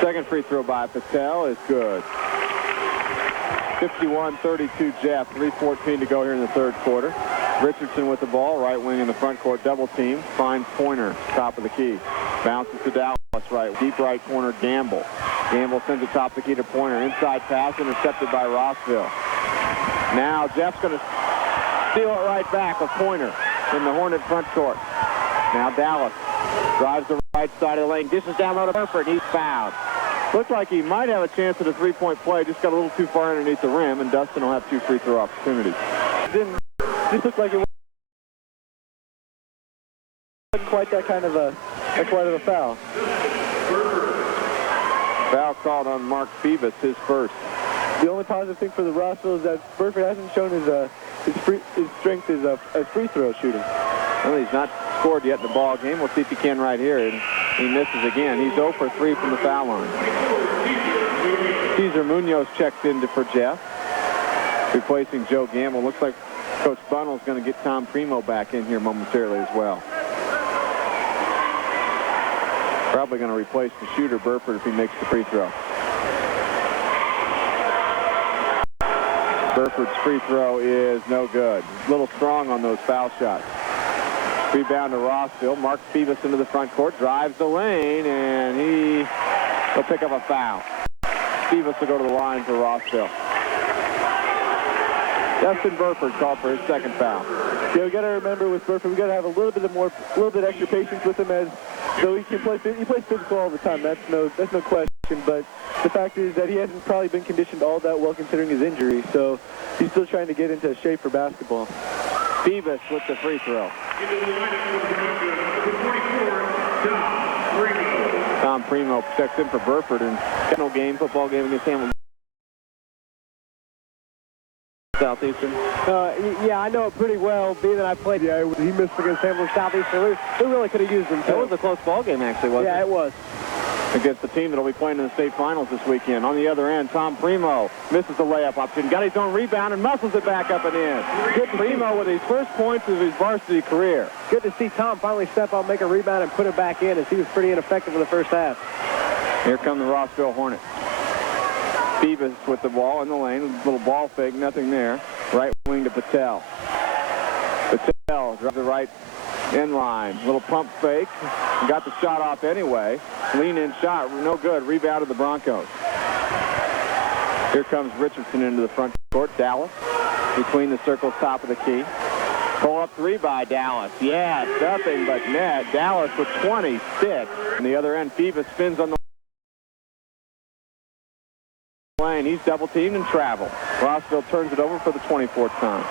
Second free throw by Patel is good. 51-32 Jeff, 3:14 to go here in the third quarter. Richardson with the ball, right wing in the front court, double team, finds Pointer, top of the key. Bounces to Dallas, right, deep right corner, Gamble. Gamble sends it top of the key to Pointer. Inside pass intercepted by Rossville. Now Jeff's going to steal it right back with Pointer in the Hornet front court. Now Dallas drives the right side of the lane, dishes down low to Burford, and he's fouled. Looks like he might have a chance at a 3-point play, just got a little too far underneath the rim, and Dustin will have 2 free throw opportunities. Didn't just look like it wasn't quite that kind of a foul. Foul called on Mark Phoebus, his first. The only positive thing for the Rossville is that Burford hasn't shown his strength as free throw shooting. Well, he's not scored yet in the ball game. We'll see if he can right here. And he misses again. He's 0 for 3 from the foul line. Cesar Munoz checks in for Jeff, replacing Joe Gamble. Looks like Coach Bunnell's going to get Tom Primo back in here momentarily as well. Probably going to replace the shooter, Burford, if he makes the free throw. Burford's free throw is no good. A little strong on those foul shots. Rebound to Rossville. Mark Phoebus into the front court, drives the lane, and he'll pick up a foul. Phoebus will go to the line for Rossville. Dustin Burford called for his second foul. Yeah, we got to remember with Burford, we got to have a little bit extra patience with him, as though he plays physical all the time. That's no question. But the fact is that he hasn't probably been conditioned all that well considering his injury. So he's still trying to get into shape for basketball. Phoebus with the free throw. Tom Primo checks in for Burford in final game, football game against Hamilton Southeastern. Yeah, I know it pretty well, being that I played. Yeah, he missed against Hamilton Southeastern. We really could have used him. That was a close ball game, actually, wasn't it? Yeah, it was. Against the team that will be playing in the state finals this weekend. On the other end, Tom Primo misses the layup option, got his own rebound, and muscles it back up and in. Good Primo with his first points of his varsity career. Good to see Tom finally step up, make a rebound, and put it back in, as he was pretty ineffective in the first half. Here come the Rossville Hornets. Phoebus with the ball in the lane, a little ball fake, nothing there. Right wing to Patel. Patel drives the right end line. Little pump fake. Got the shot off anyway. Lean in shot, no good. Rebounded the Broncos. Here comes Richardson into the front court. Dallas between the circles, top of the key. Pull up three by Dallas. Yeah, nothing but net. Dallas with 26. On the other end, Phoebus spins on the lane. He's double teamed and traveled. Rossville turns it over for the 24th time.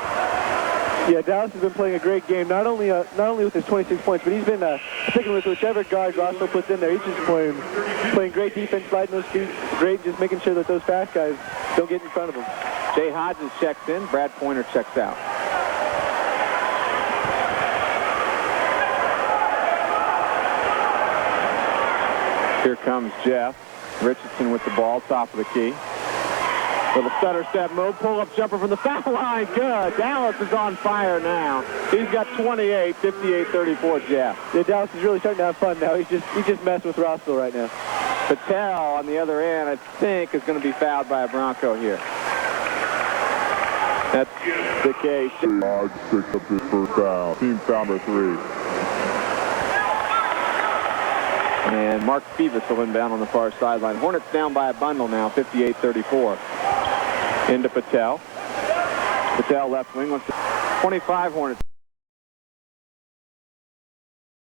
Yeah, Dallas has been playing a great game, not only with his 26 points, but he's been sticking with whichever guard Rossville puts in there. He's just playing great defense, sliding those feet, great, just making sure that those fast guys don't get in front of him. Jay Hodges checks in. Brad Pointer checks out. Here comes Jeff. Richardson with the ball, top of the key. Little stutter step move, pull-up jumper from the foul line. Good. Dallas is on fire now. He's got 28, 58-34, Jeff. Yeah, Dallas is really starting to have fun now. He's just messing with Rossville right now. Patel on the other end, I think, is going to be fouled by a Bronco here. That's the case. Hodge picks up his first foul. Team foul number 3. And Mark Phoebus will inbound on the far sideline. Hornets down by a bundle now, 58-34. Into Patel. Patel left wing. 25 Hornets.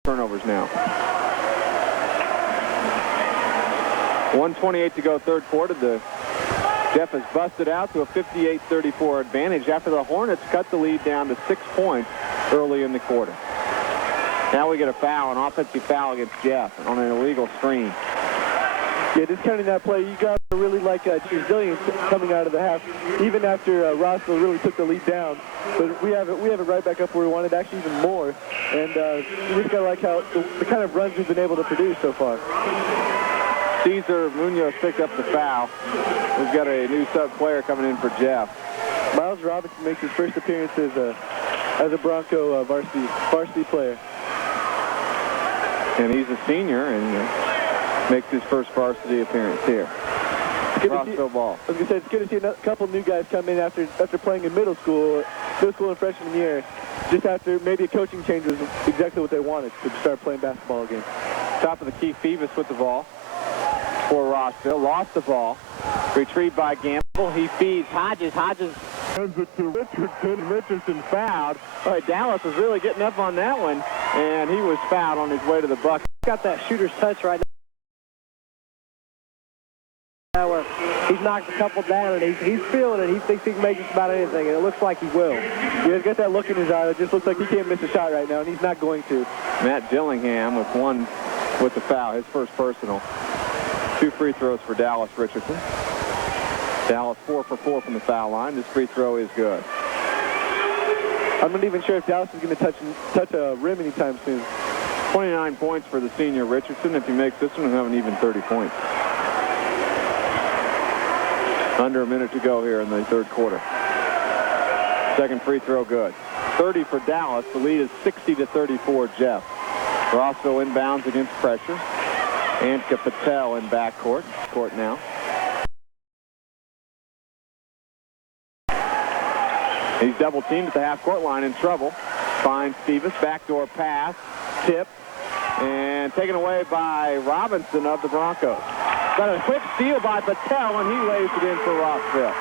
Turnovers now. 1:28 to go, third quarter. The Jeff has busted out to a 58-34 advantage after the Hornets cut the lead down to 6 points early in the quarter. Now we get a foul, an offensive foul against Jeff on an illegal screen. Yeah, discounting that play, you got to really like resilience coming out of the half, even after Rossville really took the lead down. But we have it right back up where we wanted, actually even more. And you just got to like how the kind of runs we've been able to produce so far. Cesar Munoz picked up the foul. We've got a new sub player coming in for Jeff. Miles Robinson makes his first appearance as a Bronco varsity player. And he's a senior and makes his first varsity appearance here. Rossville ball. I was going to say, it's good to see a couple new guys come in after playing in middle school and freshman year. Just after maybe a coaching change was exactly what they wanted, to start playing basketball again. Top of the key, Phoebus with the ball for Rossville. Lost the ball. Retrieved by Gamble. He feeds Hodges. Hodges Sends it to Richardson. Richardson fouled. All right, Dallas was really getting up on that one, and he was fouled on his way to the bucket. Got that shooter's touch right now where he's knocked a couple down, and he's feeling it. He thinks he can make just about anything, and it looks like he will. Yeah, he's got that look in his eye. It just looks like he can't miss a shot right now, and he's not going to. Matt Dillingham with the foul, his first personal. 2 free throws for Dallas Richardson. Dallas 4 for 4 from the foul line. This free throw is good. I'm not even sure if Dallas is going to touch a rim anytime soon. 29 points for the senior Richardson. If he makes this one, he'll have an even 30 points. Under a minute to go here in the third quarter. Second free throw good. 30 for Dallas. The lead is 60-34 Jeff. Rossville inbounds against pressure. Anka Patel in backcourt. Court now. He's double teamed at the half-court line, in trouble. Finds Stevens, backdoor pass, tip, and taken away by Robinson of the Broncos. Got a quick steal by Patel, and he lays it in for Rossville.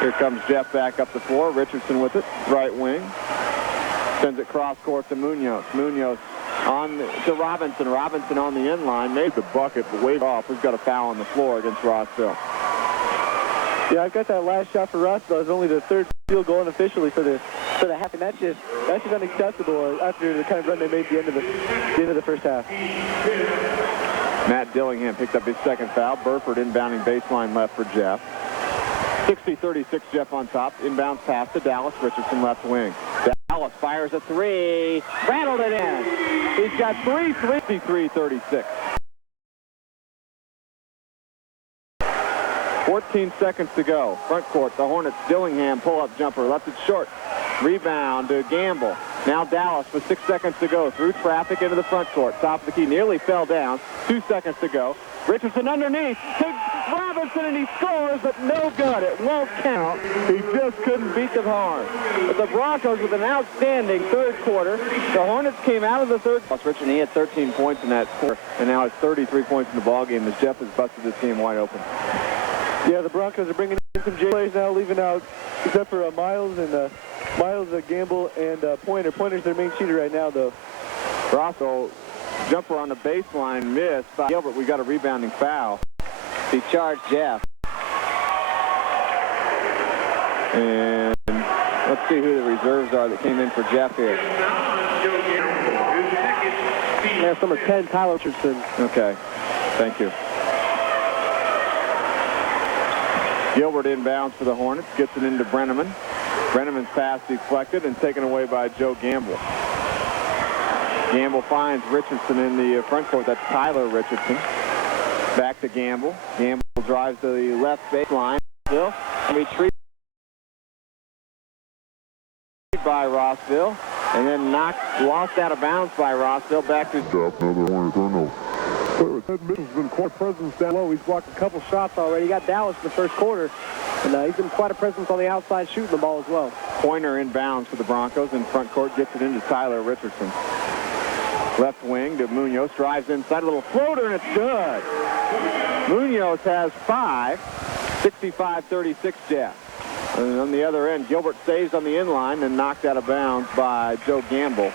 Here comes Jeff back up the floor. Richardson with it, right wing. Sends it cross court to Munoz. Munoz on to Robinson. Robinson on the end line. Made the bucket, but waved off. We've got a foul on the floor against Rossville. Yeah, I've got that last shot for Rossville. It's only the third field goal unofficially for the half, and that's just unacceptable after the kind of run they made at the end of the first half. Matt Dillingham picked up his second foul. Burford inbounding baseline left for Jeff. 60-36, Jeff on top. Inbounds pass to Dallas. Richardson left wing. Dallas fires a three. Rattled it in. He's got 63-36. 14 seconds to go. Front court, the Hornets. Dillingham pull-up jumper. Left it short. Rebound to Gamble. Now Dallas with 6 seconds to go. Through traffic into the front court. Top of the key. Nearly fell down. 2 seconds to go. Richardson underneath. Takes Robinson and he scores, but no good. It won't count. He just couldn't beat them hard. But the Broncos with an outstanding third quarter. The Hornets came out of the third. Richardson, he had 13 points in that quarter, and now has 33 points in the ballgame as Jeff has busted this game wide open. Yeah, the Broncos are bringing in some J players now, leaving out, except for Miles, Gamble, and Pointer. Pointer's their main shooter right now, though. Rosso, jumper on the baseline, missed by Gilbert. We got a rebounding foul. He charged Jeff. And let's see who the reserves are that came in for Jeff here. That's number 10, Tyler Richardson. Okay, thank you. Gilbert inbounds for the Hornets, gets it into Brenneman. Brenneman's pass deflected and taken away by Joe Gamble. Gamble finds Richardson in the front court. That's Tyler Richardson. Back to Gamble. Gamble drives to the left baseline. Still retreat by Rossville, and then lost out of bounds by Rossville. Back to another Hornet turnover. Ted Mitchell's been quite a presence down low. He's blocked a couple shots already. He got Dallas in the first quarter, and he's been quite a presence on the outside shooting the ball as well. Pointer inbounds for the Broncos in front court, gets it into Tyler Richardson. Left wing to Munoz, drives inside, a little floater, and it's good. Munoz has 5, 65-36 Jeff. And on the other end, Gilbert stays on the inline and knocked out of bounds by Joe Gamble.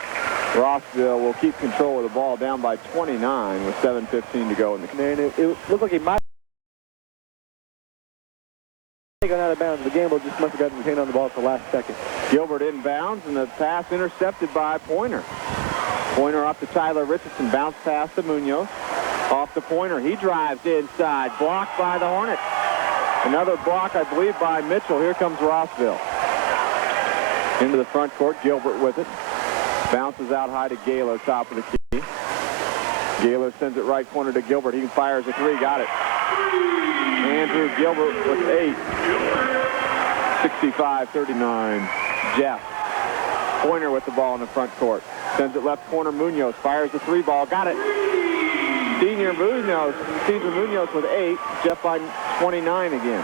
Rossville will keep control of the ball, down by 29 with 7:15 to go in the game. It looked like he might have gone out of bounds. The Gamble just must have gotten his hand on the ball at the last second. Gilbert inbounds, and the pass intercepted by Pointer. Pointer off to Tyler Richardson. Bounce pass to Munoz. Off to Pointer. He drives inside. Blocked by the Hornets. Another block, I believe, by Mitchell. Here comes Rossville. Into the front court. Gilbert with it. Bounces out high to Gaylor, top of the key. Gaylor sends it right corner to Gilbert. He fires a three. Got it. Andrew Gilbert with 8. 65-39. Jeff. Pointer with the ball in the front court. Sends it left corner. Munoz fires the three ball. Got it. Senior Munoz. Cesar Munoz with 8. Jeff by 29 again.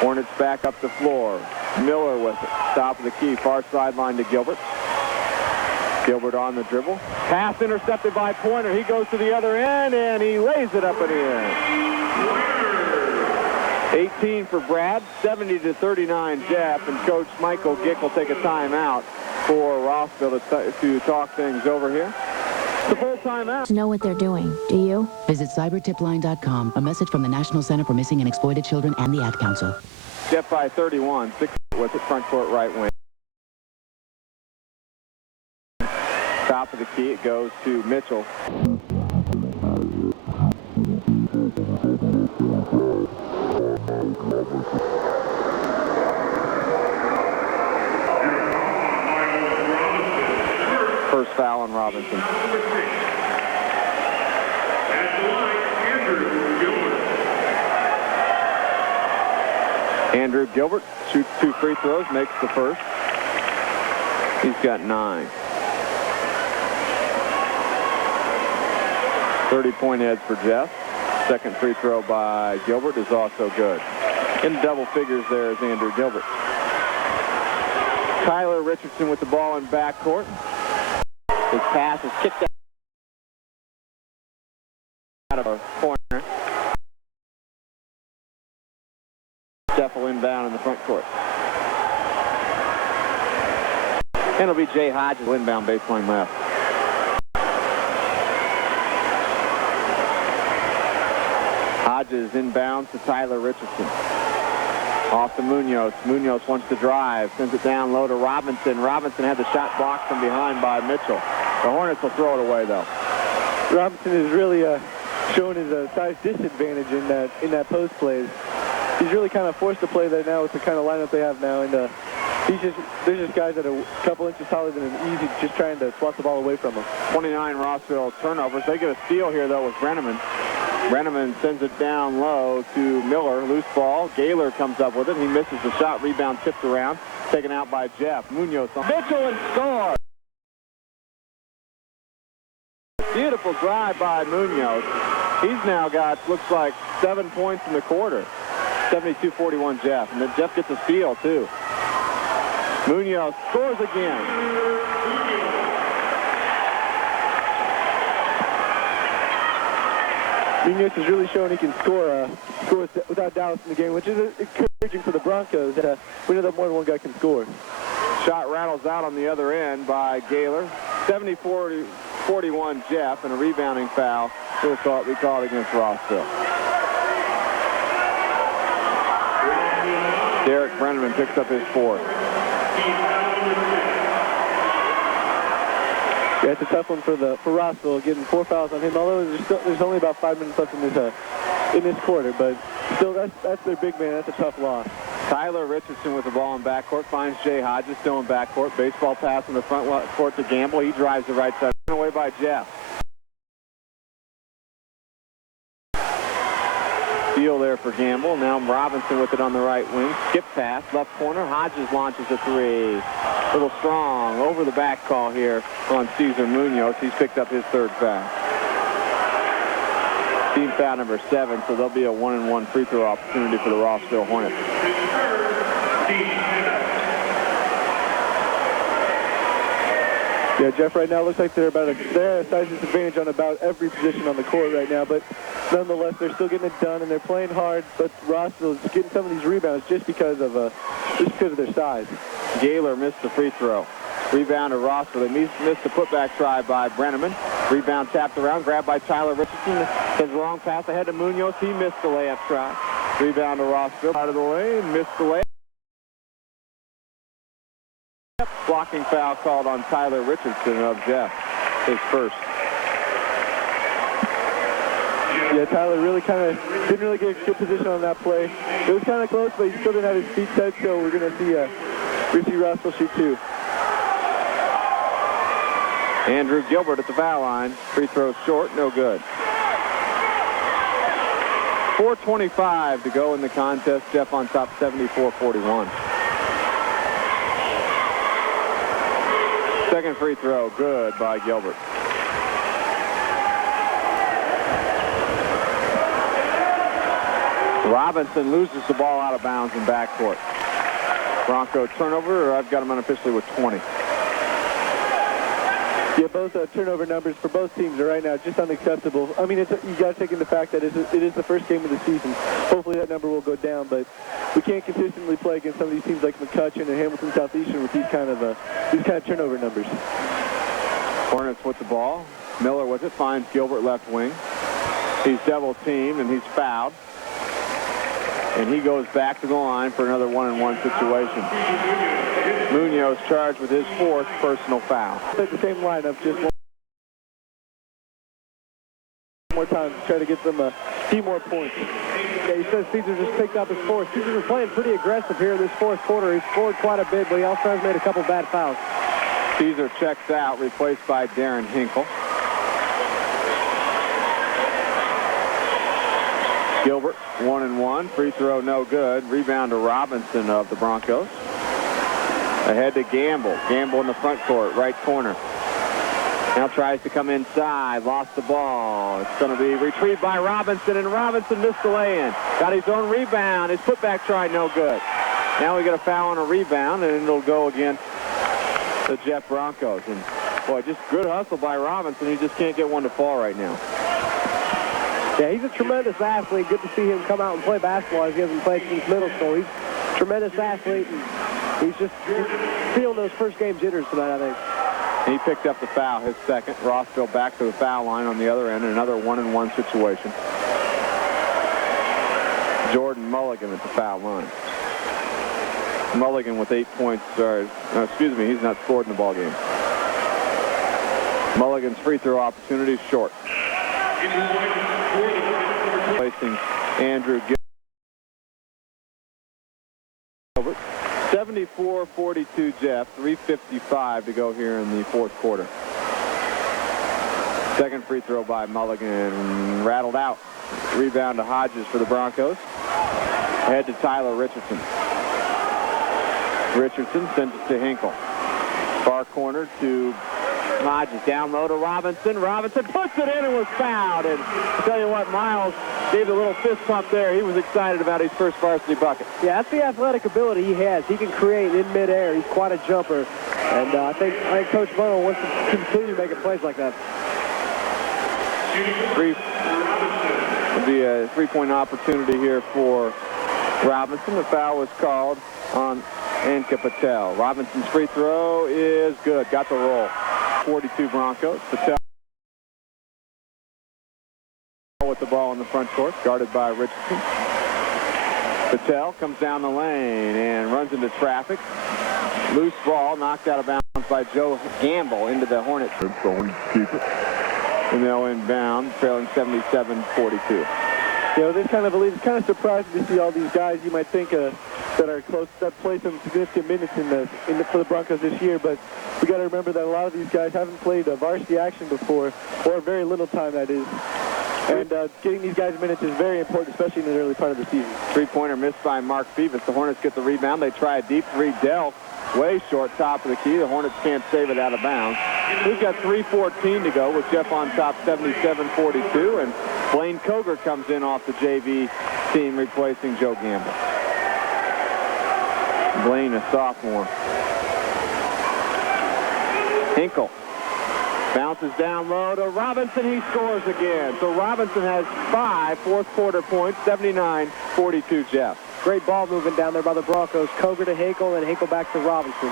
Hornets back up the floor. Miller with it. Top of the key. Far sideline to Gilbert. Gilbert on the dribble. Pass intercepted by Pointer. He goes to the other end, and he lays it up and in. 18 for Brad. 70-39 Jeff. And Coach Michael Gick will take a timeout for Rossville to talk things over here. The full timeout. Know what they're doing, do you? Visit cybertipline.com. A message from the National Center for Missing and Exploited Children and the Ad Council. Jeff by 31. 6 with it, front court right wing. Top of the key, it goes to Mitchell. First foul on Robinson. Andrew Gilbert shoots 2 free throws, makes the first. He's got 9. 30-point heads for Jeff. Second free throw by Gilbert is also good. In double figures there is Andrew Gilbert. Tyler Richardson with the ball in backcourt. His pass is kicked out of a corner. Jeff will inbound in the front court. And it'll be Jay Hodges inbound baseline left. Hodges inbounds to Tyler Richardson. Off to Munoz. Munoz wants to drive. Sends it down low to Robinson. Robinson had the shot blocked from behind by Mitchell. The Hornets will throw it away, though. Robinson is really showing his size disadvantage in that post plays. He's really kind of forced to play there now with the kind of lineup they have now, and there's just guys that are a couple inches taller than him, easy, just trying to swat the ball away from him. 29 Rossville turnovers. They get a steal here, though, with Brenneman. Brenneman sends it down low to Miller. Loose ball. Gaylor comes up with it. He misses the shot. Rebound tipped around. Taken out by Jeff. Munoz on Mitchell and score. Beautiful drive by Munoz. He's now got, looks like, 7 points in the quarter. 72-41 Jeff. And then Jeff gets a steal, too. Munoz scores again. Munoz is really showing he can score without Dallas in the game, which is encouraging for the Broncos. We know that more than one guy can score. Shot rattles out on the other end by Gaylor. 70-41 Jeff, and a rebounding foul. We call it against Rossville. Derek Brenneman picks up his fourth. Yeah, it's a tough one for Rossville, getting 4 fouls on him. Although there's only about 5 minutes left in this quarter, but still, that's their big man. That's a tough loss. Tyler Richardson with the ball in backcourt finds Jay Hodges still in backcourt. Baseball pass in the front court to Gamble. He drives the right side. Away by Jeff. Steal there for Gamble. Now Robinson with it on the right wing. Skip pass, left corner. Hodges launches a three. Little strong. Over the back call here on Cesar Munoz. He's picked up his third foul. Team foul number 7, so there'll be a 1-and-1 free throw opportunity for the Rossville Hornets. Yeah, Jeff, right now looks like they're a size disadvantage on about every position on the court right now, but nonetheless, they're still getting it done, and they're playing hard, but Rossville is getting some of these rebounds just because of their size. Gaylor missed the free throw. Rebound to Rossville. They missed the putback try by Brenneman. Rebound tapped around, grabbed by Tyler Richardson. His long pass ahead to Munoz. He missed the layup try. Rebound to Rossville. Out of the lane, missed the layup. Blocking foul called on Tyler Richardson of Jeff, his first. Yeah, Tyler really didn't really get a good position on that play. It was kind of close, but he still didn't have his feet set, so we're going to see Rossville shoot two. Andrew Gilbert at the foul line. Free throw short, no good. 4:25 to go in the contest. Jeff on top, 74-41. Second free throw, good by Gilbert. Robinson loses the ball out of bounds in backcourt. Bronco turnover, or I've got him unofficially with 20. Yeah, both turnover numbers for both teams are right now just unacceptable. I mean, you got to take into fact that it is the first game of the season. Hopefully that number will go down, but we can't consistently play against some of these teams like McCutcheon and Hamilton Southeastern with these kind of turnover numbers. Hornets with the ball. Miller with it, finds Gilbert left wing. He's double teamed and he's fouled. And he goes back to the line for another 1-and-1 situation. Munoz charged with his fourth personal foul. It's the same lineup, just one more time to try to get them a few more points. Yeah, he says Cesar just picked up his fourth. Cesar's playing pretty aggressive here in this fourth quarter. He scored quite a bit, but he also has made a couple bad fouls. Cesar checks out, replaced by Darren Hinkle. Gilbert, 1-and-1. Free throw, no good. Rebound to Robinson of the Broncos. Ahead to Gamble. Gamble in the front court, right corner. Now tries to come inside, lost the ball. It's going to be retrieved by Robinson, and Robinson missed the lay-in. Got his own rebound. His putback try, no good. Now we get a foul on a rebound, and it'll go against the Jeff Broncos. And boy, just good hustle by Robinson. He just can't get one to fall right now. Yeah, he's a tremendous athlete. Good to see him come out and play basketball as he hasn't played since middle school. He's a tremendous athlete, and he's feeling those first game jitters tonight, I think. He picked up the foul, his second. Rossville back to the foul line on the other end, another 1-on-1 situation. Jordan Mulligan at the foul line. Mulligan with 8 points. Excuse me, he's not scored in the ball game. Mulligan's free throw opportunity is short. Placing Andrew Gilbert. 74-42 Jeff, 3:55 to go here in the fourth quarter. Second free throw by Mulligan, rattled out. Rebound to Hodges for the Broncos. Head to Tyler Richardson. Richardson sends it to Hinkle. Far corner to Hodges. Down low to Robinson. Robinson puts it in and was fouled. And I'll tell you what, Miles gave a little fist pump there. He was excited about his first varsity bucket. Yeah, that's the athletic ability he has. He can create in midair. He's quite a jumper. And I think Coach Bono wants to continue making plays like that. Will be a three-point opportunity here for Robinson. The foul was called on Anka Patel. Robinson's free throw is good. Got the roll. 42 Broncos. Patel with the ball in the front court, guarded by Richardson. Patel comes down the lane and runs into traffic. Loose ball knocked out of bounds by Joe Gamble into the Hornets. Keep it. And they'll inbound, trailing 77-42. You know, this kind of it's kind of surprising to see all these guys you might think that are close, that play some significant minutes for the Broncos this year. But we got to remember that a lot of these guys haven't played varsity action before, or very little time, that is. And getting these guys minutes is very important, especially in the early part of the season. Three-pointer missed by Mark Phoebus. The Hornets get the rebound. They try a deep three. Dell way short, top of the key. The Hornets can't save it out of bounds. We've got 3:14 to go with Jeff on top, 77-42, and Blaine Koger comes in off the JV team, replacing Joe Gamble. Blaine, a sophomore. Hinkle bounces down low to Robinson. He scores again. So Robinson has 5 fourth-quarter points, 79-42 Jeff. Great ball moving down there by the Broncos. Koger to Hinkle, and Hinkle back to Robinson.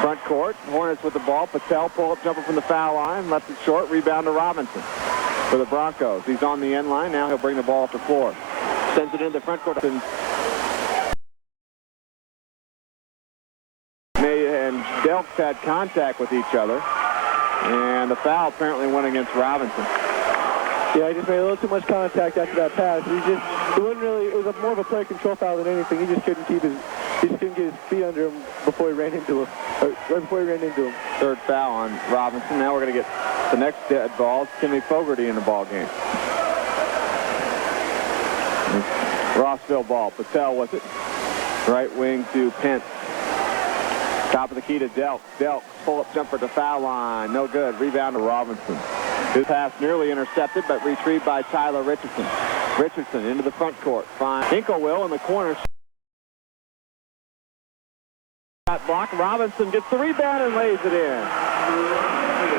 Front court, Hornets with the ball. Patel pull-up jumper from the foul line. Left it short. Rebound to Robinson for the Broncos. He's on the end line. Now he'll bring the ball up the floor. Sends it into the front court. And Delks had contact with each other. And the foul apparently went against Robinson. Yeah, he just made a little too much contact after that pass. It was more of a player control foul than anything. He just couldn't get his feet under him before he ran into him. Right before he ran into him. Third foul on Robinson. Now we're going to get the next dead ball. It's Timmy Fogarty in the ball game. Rossville ball. Patel with it. Right wing to Pence. Top of the key to Delk. Delk, pull-up jumper to foul line. No good. Rebound to Robinson. His pass nearly intercepted, but retrieved by Tyler Richardson. Richardson into the front court. Fine. Hinkle will in the corner. Shot block. Robinson gets the rebound and lays it in.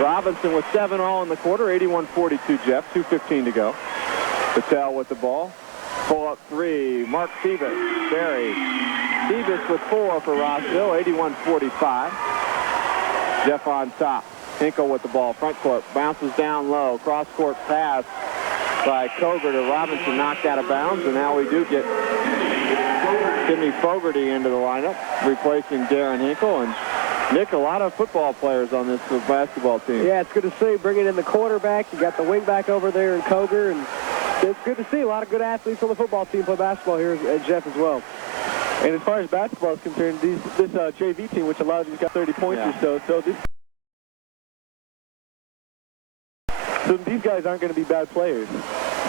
Robinson with 7 all in the quarter. 81-42 Jeff. 2:15 to go. Patel with the ball. Pull-up three. Mark Phoebus. Barry. Phoebus with 4 for Rossville. 81-45. Jeff on top. Hinkle with the ball. Front court. Bounces down low. Cross-court pass by Koger to Robinson. Knocked out of bounds. And now we do get Timmy Fogarty into the lineup, replacing Darren Hinkle. And Nick, a lot of football players on this basketball team. Yeah, it's good to see. Bringing in the quarterback. You got the wingback over there in Koger. And it's good to see a lot of good athletes on the football team play basketball here at Jeff as well. And as far as basketball is concerned, this JV team, which a lot of these got 30 points or so, so these guys aren't going to be bad players.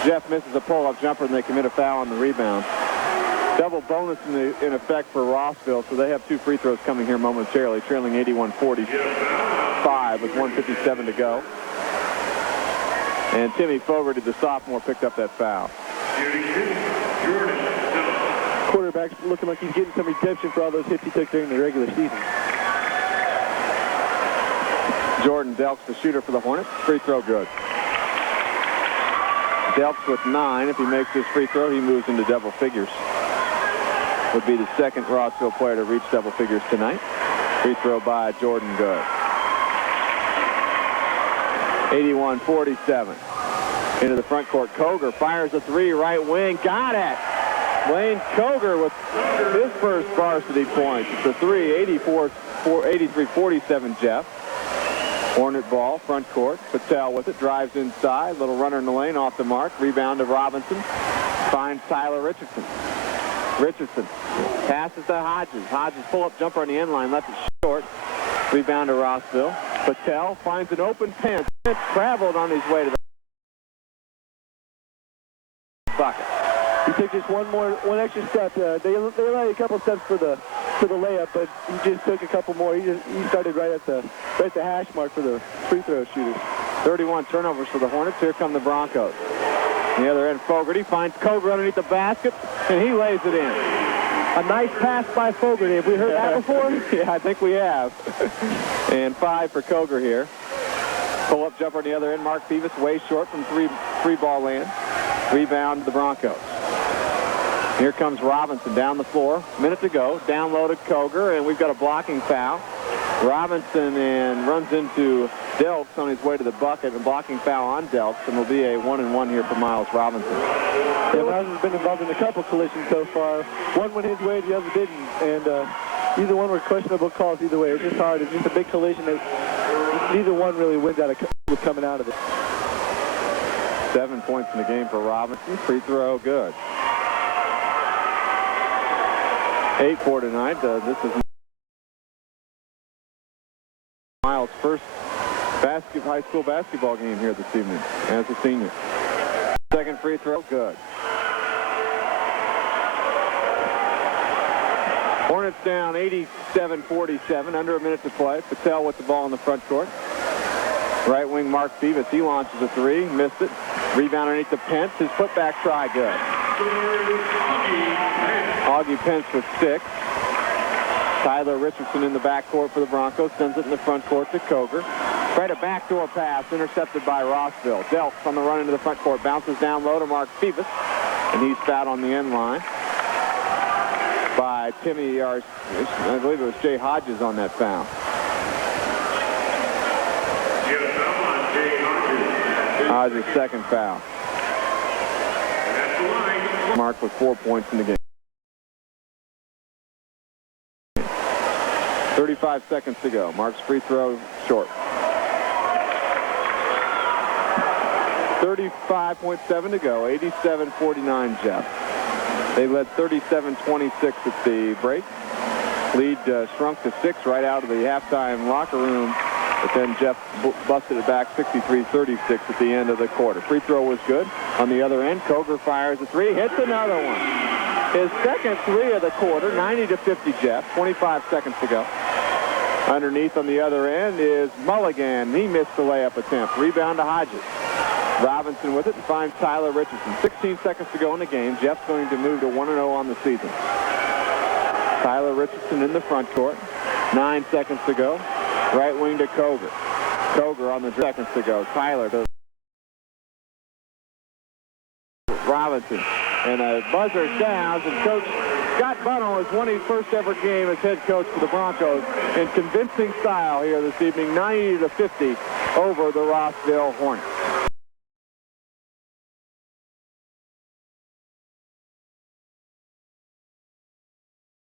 Jeff misses a pull-up jumper, and they commit a foul on the rebound. Double bonus in effect for Rossville, so they have 2 free throws coming here momentarily, trailing 81-40. 5 with 1:57 to go. And Timmy Fogarty, the sophomore, picked up that foul. Quarterback's looking like he's getting some redemption for all those hits he took during the regular season. Jordan Delks, the shooter for the Hornets. Free throw good. Delks with 9. If he makes this free throw, he moves into double figures. Would be the second Rossville player to reach double figures tonight. Free throw by Jordan good. 81-47. Into the front court. Koger fires a 3, right wing. Got it! Wayne Koger with his first varsity points. It's a 3, 83-47, Jeff. Hornet ball, front court. Patel with it, drives inside. Little runner in the lane, off the mark. Rebound to Robinson. Finds Tyler Richardson. Richardson passes to Hodges. Hodges pull-up jumper on the end line, left it short. Rebound to Rossville. Patel finds an open Pence. Pence traveled on his way to the bucket. He took just one extra step. They allowed a couple steps for the layup, but he just took a couple more. He started right at the hash mark for the free throw shooters. 31 turnovers for the Hornets. Here come the Broncos. On the other end, Fogarty finds Koger underneath the basket, and he lays it in. A nice pass by Fogarty. Have we heard that before? Yeah, I think we have. And 5 for Koger here. Pull-up jumper on the other end. Mark Beavis way short from three ball land. Rebound to the Broncos. Here comes Robinson down the floor. Minute to go. Down low to Koger, and we've got a blocking foul. Robinson and runs into Delks on his way to the bucket. A blocking foul on Delks, and will be a 1-and-1 here for Miles Robinson. Yeah, Miles has been involved in a couple collisions so far. One went his way, the other didn't, and either one were questionable calls either way. It's just hard. It's just a big collision that neither one really wins out with coming out of it. 7 points in the game for Robinson. Free throw good. 8 for tonight. This is Miles' first high school basketball game here this evening as a senior. Second free throw, good. Hornets down 87-47, under a minute to play. Patel with the ball in the front court. Right wing Mark Beavis, he launches a 3, missed it. Rebound underneath the Pence, his putback try good. Augie Pence with 6. Tyler Richardson in the backcourt for the Broncos, sends it in the front court to Koger. Tried a backdoor pass, intercepted by Rossville. Delks on the run into the front court, bounces down low to Mark Beavis, and he's fouled on the end line by Timmy, I believe it was Jay Hodges on that foul. Hodges' second foul. Mark with 4 points in the game. 35 seconds to go. Mark's free throw short. 35.7 to go. 87-49, Jeff. They led 37-26 at the break. Lead shrunk to 6 right out of the halftime locker room. But then Jeff busted it back 63-36 at the end of the quarter. Free throw was good. On the other end, Koger fires a 3, hits another one. His second 3 of the quarter, 90-50, Jeff. 25 seconds to go. Underneath on the other end is Mulligan. He missed the layup attempt. Rebound to Hodges. Robinson with it and finds Tyler Richardson. 16 seconds to go in the game. Jeff's going to move to 1-0 on the season. Tyler Richardson in the front court. 9 seconds to go. Right wing to Koger. Koger on the seconds to go. Tyler to Robinson. And a buzzer sounds, and Coach Scott Bunnell has won his first ever game as head coach for the Broncos in convincing style here this evening, 90-50 over the Rossville Hornets.